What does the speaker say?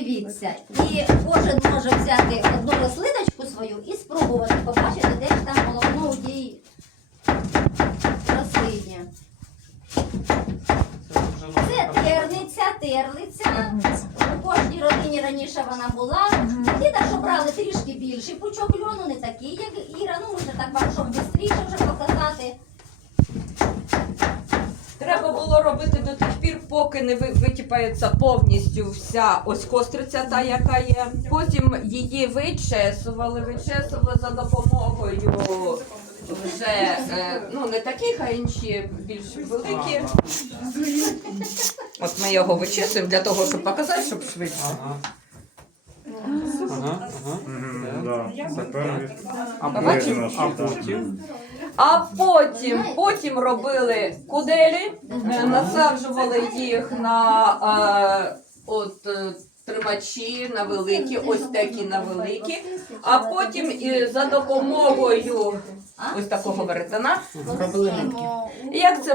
Дивіться, і кожен може взяти одну рослиночку свою і спробувати побачити, де ж там волокно у тій рослині. Це терниця, терлиця. У кожній родині раніше вона була. Ті, що брали трішки більший пучок льону, не такий, як Іра. Ну, вже так вам, щоб швидше вже показати. Треба було робити до тих пір, поки не витіпається повністю вся ось костриця, та яка є. Потім її вичесували, вичесували за допомогою вже е, ну не таких, а інші більш великі. От ми його вичесуємо для того, щоб показати, щоб швидше. Ага. Ага. Мгм, да. Тепер від- А потім, а потім. А потім, потім робили куделі, е, насаджували їх на е, от, е, тримачі на великі, ось такі на великі. А потім і за допомогою ось такого веретена робили нитки. Як це